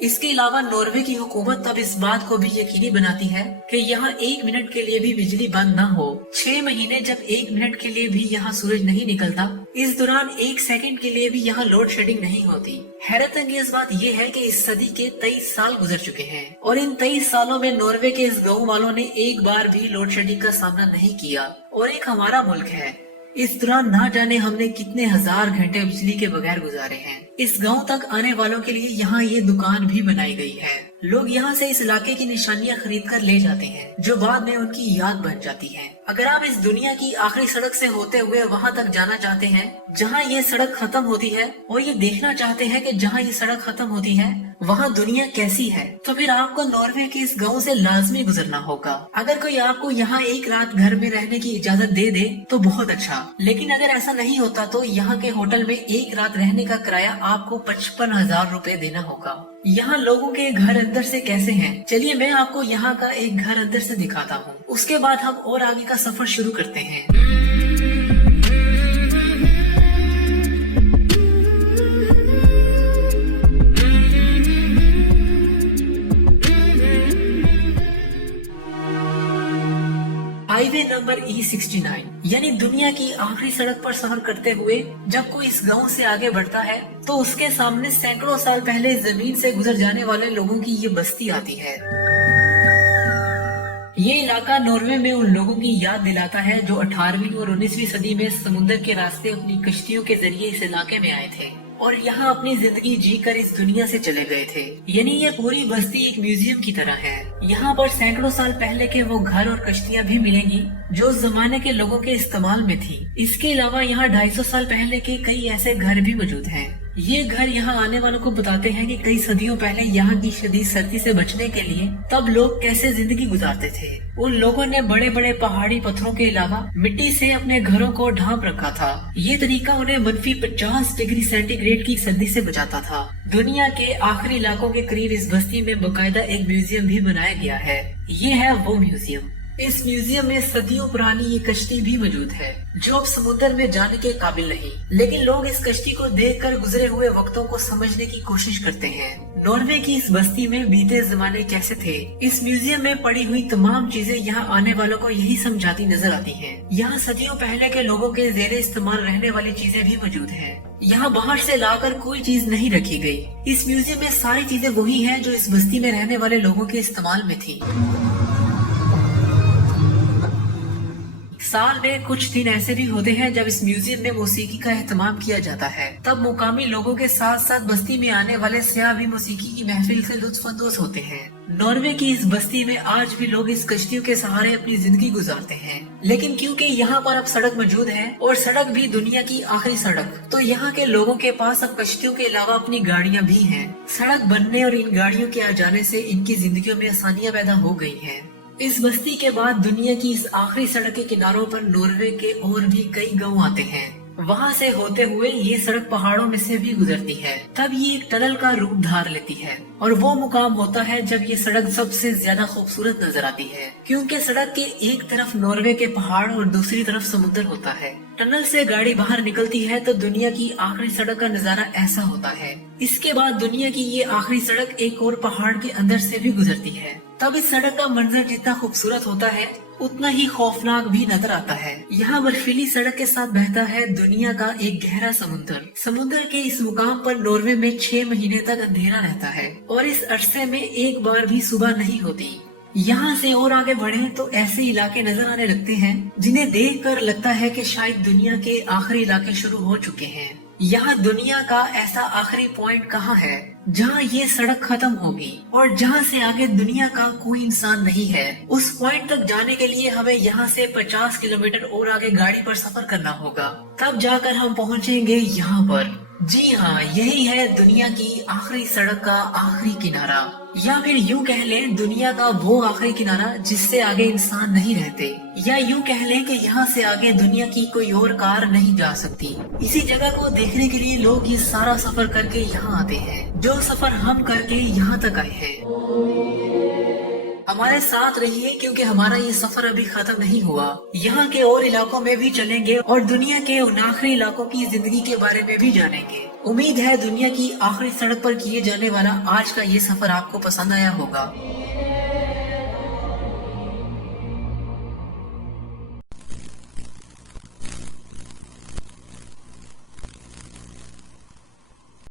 इसके अलावा नॉर्वे की हुकूमत अब इस बात को भी यकीनी बनाती है कि यहाँ 1 मिनट के लिए भी बिजली बंद न हो। 6 महीने जब 1 मिनट के लिए भी यहाँ सूरज नहीं निकलता, इस दौरान 1 सेकंड के लिए भी यहाँ लोड शेडिंग नहीं होती। हैरत अंगेज बात ये है कि इस सदी के 23 साल गुजर चुके हैं और इन 23 सालों में नॉर्वे के इस गाँव वालों ने एक बार भी लोड शेडिंग का सामना नहीं किया। और एक हमारा मुल्क है, इस दौरान ना जाने हमने कितने हजार घंटे बिजली के बगैर गुजारे हैं। इस गांव तक आने वालों के लिए यहाँ ये दुकान भी बनाई गई है। लोग यहाँ से इस इलाके की निशानियाँ खरीद कर ले जाते हैं, जो बाद में उनकी याद बन जाती है। अगर आप इस दुनिया की आखिरी सड़क से होते हुए वहाँ तक जाना चाहते हैं जहाँ ये सड़क खत्म होती है, और ये देखना चाहते हैं कि जहाँ ये सड़क खत्म होती है वहाँ दुनिया कैसी है, तो फिर आपको नॉर्वे के इस गांव से लाजमी गुजरना होगा। अगर कोई आपको यहाँ एक रात घर में रहने की इजाजत दे दे तो बहुत अच्छा, लेकिन अगर ऐसा नहीं होता तो यहाँ के होटल में एक रात रहने का किराया आपको 55,000 रुपए देना होगा। यहाँ लोगों के घर अंदर से कैसे हैं? चलिए मैं आपको यहाँ का एक घर अंदर से दिखाता हूँ, उसके बाद हम और आगे का सफर शुरू करते हैं। हाईवे नंबर E69 यानी दुनिया की आखिरी सड़क पर सफर करते हुए जब कोई इस गांव से आगे बढ़ता है तो उसके सामने सैकड़ों साल पहले जमीन से गुजर जाने वाले लोगों की ये बस्ती आती है। ये इलाका नॉर्वे में उन लोगों की याद दिलाता है जो 18वीं और 19वीं सदी में समुद्र के रास्ते अपनी कश्तियों के जरिए इस इलाके में आए थे और यहाँ अपनी जिंदगी जीकर इस दुनिया से चले गए थे। यानी ये पूरी बस्ती एक म्यूजियम की तरह है। यहाँ पर सैकड़ों साल पहले के वो घर और कश्तियाँ भी मिलेंगी जो उस जमाने के लोगों के इस्तेमाल में थी। इसके अलावा यहाँ 250 साल पहले के कई ऐसे घर भी मौजूद हैं। ये घर यहाँ आने वालों को बताते हैं कि कई सदियों पहले यहाँ की शदीद सर्दी से बचने के लिए तब लोग कैसे जिंदगी गुजारते थे। उन लोगों ने बड़े बड़े पहाड़ी पत्थरों के अलावा मिट्टी से अपने घरों को ढांप रखा था। ये तरीका उन्हें -50 डिग्री सेंटीग्रेड की सर्दी से बचाता था। दुनिया के आखिरी इलाकों के करीब इस बस्ती में बाकायदा एक म्यूजियम भी बनाया गया है। ये है वो म्यूजियम। इस म्यूजियम में सदियों पुरानी ये कश्ती भी मौजूद है जो अब समुद्र में जाने के काबिल नहीं, लेकिन लोग इस कश्ती को देखकर गुजरे हुए वक्तों को समझने की कोशिश करते हैं। नॉर्वे की इस बस्ती में बीते जमाने कैसे थे, इस म्यूजियम में पड़ी हुई तमाम चीजें यहाँ आने वालों को यही समझाती नजर आती हैं। यहाँ सदियों पहले के लोगों के जेरे इस्तेमाल रहने वाली चीजें भी मौजूद हैं। यहाँ बाहर से लाकर कोई चीज नहीं रखी गई। इस म्यूजियम में सारी चीजें वही हैं जो इस बस्ती में रहने वाले लोगों के इस्तेमाल में थी। साल में कुछ दिन ऐसे भी होते हैं जब इस म्यूजियम में मौसीकी का एहतमाम किया जाता है। तब मुकामी लोगों के साथ साथ बस्ती में आने वाले सयाह भी मौसीकी की महफिल से लुत्फानंदोज होते हैं। नॉर्वे की इस बस्ती में आज भी लोग इस कश्तियों के सहारे अपनी जिंदगी गुजारते हैं, लेकिन क्योंकि यहाँ पर अब सड़क मौजूद है और सड़क भी दुनिया की आखिरी सड़क, तो यहाँ के लोगों के पास अब कश्तियों के अलावा अपनी गाड़ियाँ भी हैं। सड़क बनने और इन गाड़ियों के आ जाने से इनकी जिंदगियों में आसानियाँ पैदा हो गई हैं। इस बस्ती के बाद दुनिया की इस आखिरी सड़क के किनारों पर नॉर्वे के और भी कई गांव आते हैं। वहाँ से होते हुए ये सड़क पहाड़ों में से भी गुजरती है। तब ये एक टनल का रूप धार लेती है और वो मुकाम होता है जब ये सड़क सबसे ज्यादा खूबसूरत नजर आती है, क्योंकि सड़क के एक तरफ नॉर्वे के पहाड़ और दूसरी तरफ समुद्र होता है। टनल से गाड़ी बाहर निकलती है तो दुनिया की आखिरी सड़क का नजारा ऐसा होता है। इसके बाद दुनिया की ये आखिरी सड़क एक और पहाड़ के अंदर से भी गुजरती है। तब इस सड़क का मंजर जितना खूबसूरत होता है उतना ही खौफनाक भी नजर आता है। यहाँ बर्फीली सड़क के साथ बहता है दुनिया का एक गहरा समुद्र। समुद्र के इस मुकाम पर नॉर्वे में 6 महीने तक अंधेरा रहता है और इस अरसे में एक बार भी सुबह नहीं होती। यहाँ से और आगे बढ़े तो ऐसे इलाके नजर आने लगते हैं जिन्हें देखकर लगता है कि शायद दुनिया के आखिरी इलाके शुरू हो चुके हैं। यहाँ दुनिया का ऐसा आखिरी पॉइंट कहाँ है जहाँ ये सड़क खत्म होगी और जहाँ से आगे दुनिया का कोई इंसान नहीं है। उस पॉइंट तक जाने के लिए हमें यहाँ से 50 किलोमीटर और आगे गाड़ी पर सफर करना होगा, तब जाकर हम पहुँचेंगे यहाँ पर। जी हाँ, यही है दुनिया की आखिरी सड़क का आखिरी किनारा, या फिर यूँ कह लें दुनिया का वो आखिरी किनारा जिससे आगे इंसान नहीं रहते, या यूँ कह लें कि यहाँ से आगे दुनिया की कोई और कार नहीं जा सकती। इसी जगह को देखने के लिए लोग ये सारा सफर करके यहाँ आते हैं, जो सफर हम करके यहाँ तक आए हैं। ہمارے ساتھ رہیے کیونکہ ہمارا یہ سفر ابھی ختم نہیں ہوا. یہاں کے اور علاقوں میں بھی چلیں گے اور دنیا کے ان آخری علاقوں کی زندگی کے بارے میں بھی جانیں گے. امید ہے دنیا کی آخری سڑک پر کیے جانے والا آج کا یہ سفر آپ کو پسند آیا ہوگا.